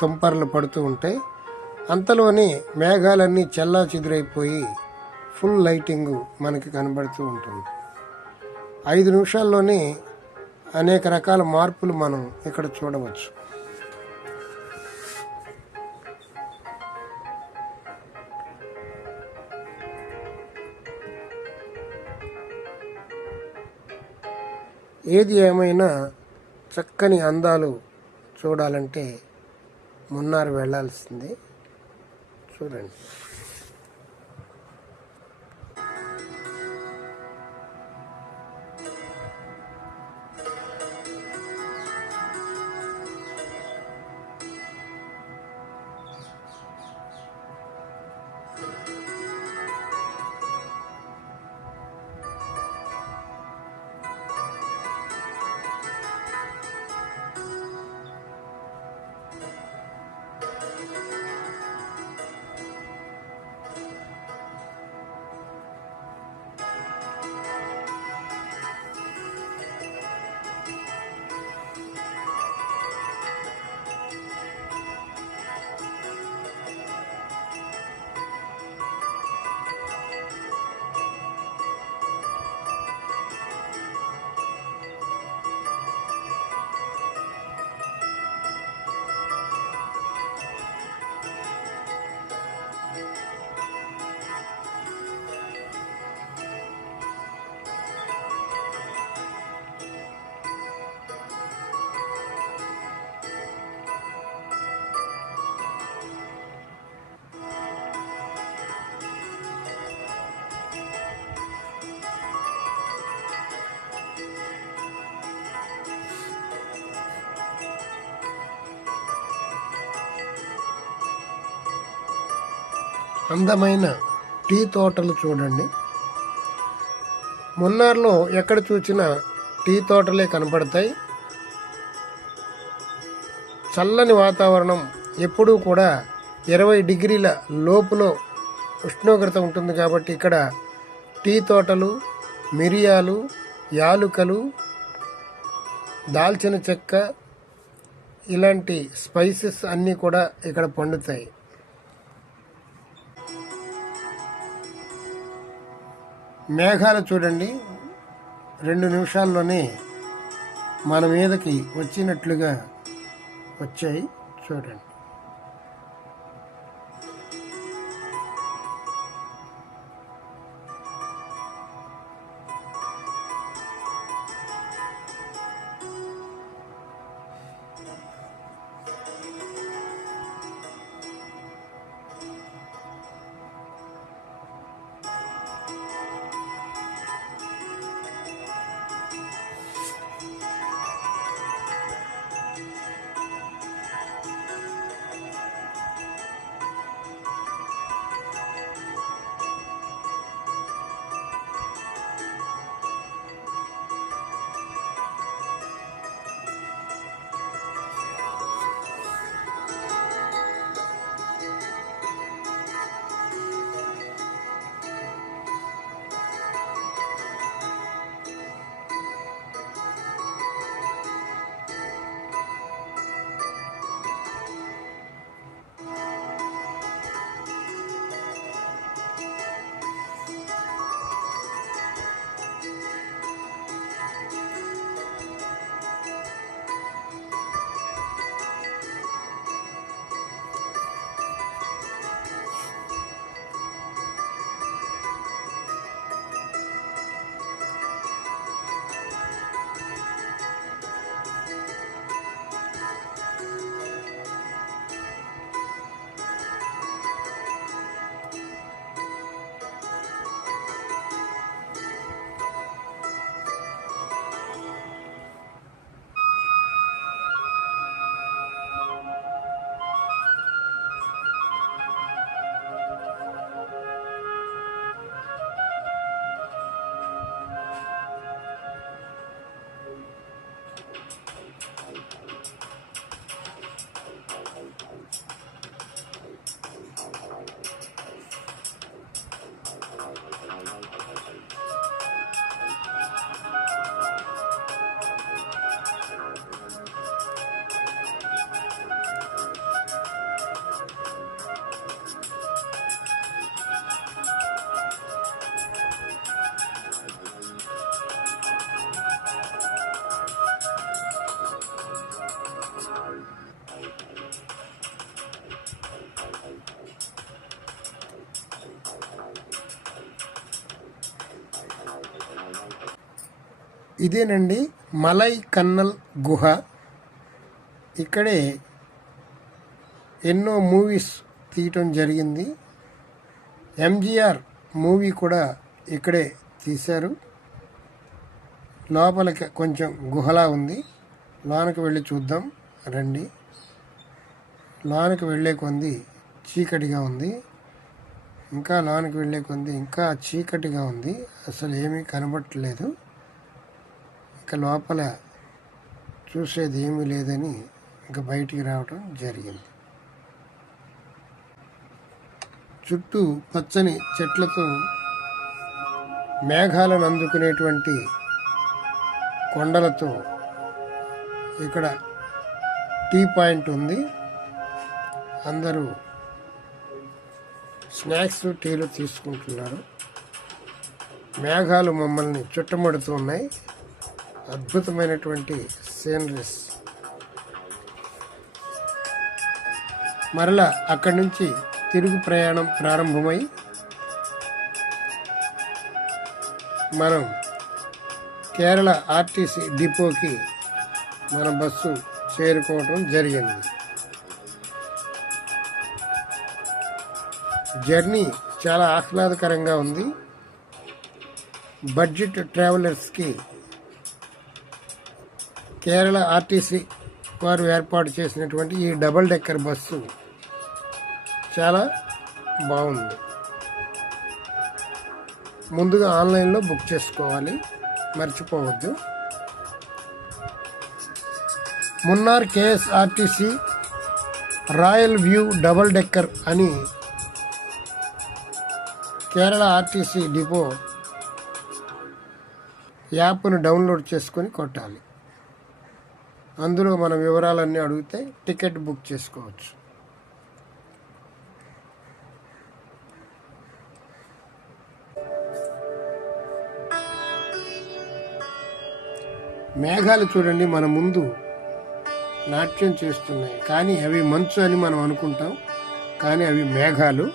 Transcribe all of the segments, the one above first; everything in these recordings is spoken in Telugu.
తుంపర్లు పడుతూ ఉంటాయి. అంతలోనే మేఘాలన్నీ చెల్లా చెదురైపోయి ఫుల్ లైటింగు మనకి కనబడుతూ ఉంటుంది. 5 నిమిషాల్లోనే అనేక రకాల మార్పులు మనం ఇక్కడ చూడవచ్చు. ఏది ఏమైనా చక్కని అందాలు చూడాలంటే మున్నార్ వెళ్ళాల్సిందే. చూడండి. అందమైన టీ తోటలు చూడండి. మున్నార్లో ఎక్కడ చూసినా టీ తోటలే కనపడతాయి. చల్లని వాతావరణం, ఎప్పుడూ కూడా 20 డిగ్రీల లోపులో ఉష్ణోగ్రత ఉంటుంది కాబట్టి ఇక్కడ టీ తోటలు, మిరియాలు, యాలుకలు, దాల్చిన చెక్క ఇలాంటి స్పైసెస్ అన్నీ కూడా ఇక్కడ పండుతాయి. మేఘాలు చూడండి, 2 నిమిషాల్లోనే మన మీదకి వచ్చినట్లుగా వచ్చాయి. చూడండి. ఇదేనండి మలై కన్నల్ గుహ. ఇక్కడే ఎన్నో మూవీస్ తీయటం జరిగింది. ఎంజీఆర్ మూవీ కూడా ఇక్కడే తీశారు. లోపలికి కొంచెం గుహలా ఉంది. లోనకి వెళ్ళి చూద్దాం రండి. లోనకి వెళ్ళే కొంది చీకటిగా ఉంది. ఇంకా లోనకి వెళ్ళే కొంది ఇంకా చీకటిగా ఉంది. అసలు ఏమీ కనబడట్లేదు. ఇంకా లోపల చూసేది ఏమీ లేదని ఇంకా బయటికి రావటం జరిగింది. చుట్టూ పచ్చని చెట్లతో మేఘాలను అందుకునేటువంటి కొండలతో ఇక్కడ టీ పాయింట్ ఉంది. అందరూ స్నాక్స్ టీలు తీసుకుంటున్నారు. మేఘాలు మమ్మల్ని చుట్టుముడుతూ ఉన్నాయి. అద్భుతమైనటువంటి సీనరీస్. మరలా అక్కడి నుంచి తిరుగు ప్రయాణం ప్రారంభమై మనం కేరళ ఆర్టీసీ డిపోకి మన బస్సు చేరుకోవటం జరిగింది. జర్నీ చాలా ఆహ్లాదకరంగా ఉంది. బడ్జెట్ ట్రావెలర్స్కి కేరళ ఆర్టీసీ వారు ఏర్పాటు చేసినటువంటి ఈ డబుల్ డెక్కర్ బస్సు చాలా బాగుంది. ముందుగా ఆన్లైన్లో బుక్ చేసుకోవాలి, మర్చిపోవద్దు. Munnar KSRTC royal view double decker అని కేరళ ఆర్టీసీ డిపో యాప్ను డౌన్లోడ్ చేసుకొని కొట్టాలి. అందులో మన వివరాలన్నీ అడిగితే టికెట్ బుక్ చేసుకోవచ్చు. మేఘాలు చూడండి మన ముందు నాట్యం చేస్తున్నాయి. కానీ అవి మంచు అని మనం అనుకుంటాం, కానీ అవి మేఘాలు.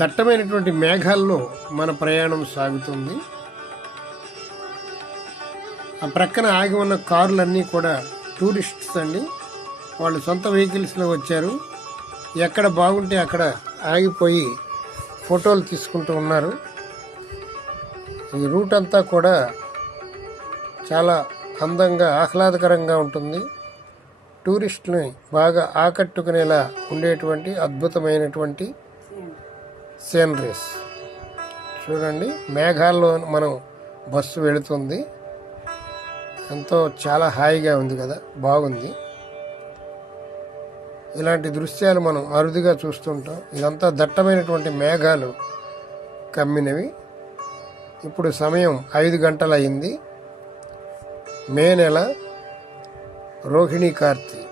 దట్టమైనటువంటి మేఘాల్లో మన ప్రయాణం సాగుతుంది. ఆ ప్రక్కన ఆగి ఉన్న కార్లన్నీ కూడా టూరిస్ట్స్ అండి. వాళ్ళు సొంత వెహికల్స్లో వచ్చారు. ఎక్కడ బాగుంటే అక్కడ ఆగిపోయి ఫోటోలు తీసుకుంటూ ఉన్నారు. ఈ రూట్ అంతా కూడా చాలా అందంగా ఆహ్లాదకరంగా ఉంటుంది. టూరిస్టులని బాగా ఆకట్టుకునేలా ఉండేటువంటి అద్భుతమైనటువంటి సీనరీస్ చూడండి. మేఘాల్లో మనం బస్సు వెళుతుంది. ఎంతో చాలా హాయిగా ఉంది కదా, బాగుంది. ఇలాంటి దృశ్యాలు మనం అరుదుగా చూస్తుంటాం. ఇదంతా దట్టమైనటువంటి మేఘాలు కమ్మినవి. ఇప్పుడు సమయం 5 గంటలు అయింది. మే నెల, రోహిణీ కార్తీ.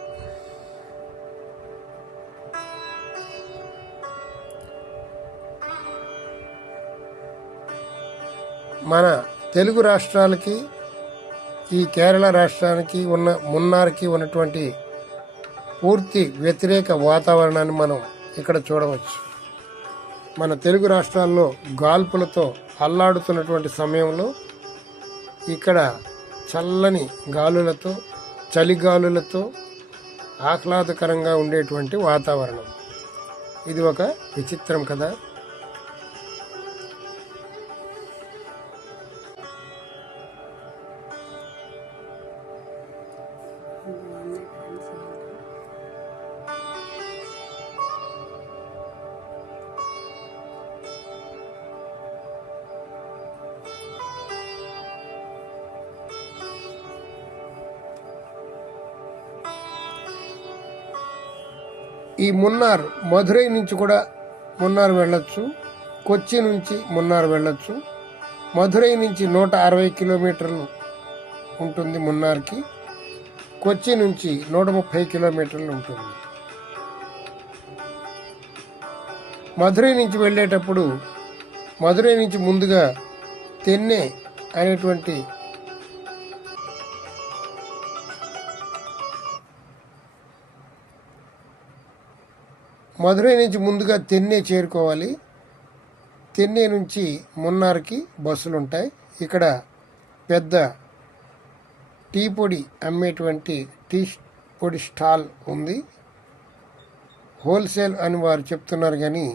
మన తెలుగు రాష్ట్రాలకి ఈ కేరళ రాష్ట్రానికి ఉన్న మున్నార్కి ఉన్నటువంటి పూర్తి వ్యతిరేక వాతావరణాన్ని మనం ఇక్కడ చూడవచ్చు. మన తెలుగు రాష్ట్రాల్లో గాల్పులతో అల్లాడుతున్నటువంటి సమయంలో ఇక్కడ చల్లని గాలులతో, చలిగాలులతో ఆహ్లాదకరంగా ఉండేటువంటి వాతావరణం. ఇది ఒక విచిత్రం కదా. ఈ మున్నార్ మధురై నుంచి కూడా మున్నార్ వెళ్ళొచ్చు. కొచ్చి నుంచి మున్నార్ వెళ్ళొచ్చు. మధురై నుంచి 160 కిలోమీటర్లు ఉంటుంది మున్నార్కి. కొచ్చి నుంచి 130 కిలోమీటర్లు ఉంటుంది. మధురై నుంచి వెళ్ళేటప్పుడు మధురై నుంచి ముందుగా తెన్నె అనేటువంటి మధురై నుంచి ముందుగా తెన్నె చేరుకోవాలి. తెన్నె నుంచి మున్నార్కి బస్సులు ఉంటాయి. ఇక్కడ పెద్ద టీ పొడి అమ్మేటువంటి టీ పొడి స్టాల్ ఉంది. హోల్సేల్ అని వారు చెప్తున్నారు, కానీ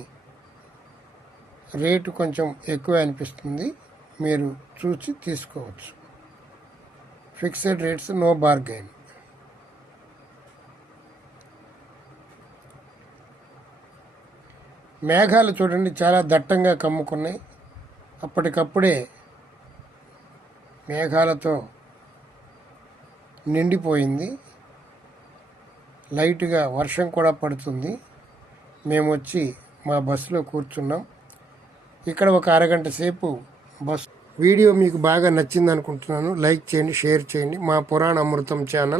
రేటు కొంచెం ఎక్కువ అనిపిస్తుంది. మీరు చూసి తీసుకోవచ్చు. Fixed rates, no bargain. మేఘాలు చూడండి చాలా దట్టంగా కమ్ముకున్నాయి. అప్పటికప్పుడే మేఘాలతో నిండిపోయింది. లైట్గా వర్షం కూడా పడుతుంది. మేము వచ్చి మా బస్సులో కూర్చున్నాం. ఇక్కడ ఒక అరగంట సేపు బస్. వీడియో మీకు బాగా నచ్చింది అనుకుంటున్నాను. లైక్ చేయండి, షేర్ చేయండి. మా పురాణ అమృతం ఛానల్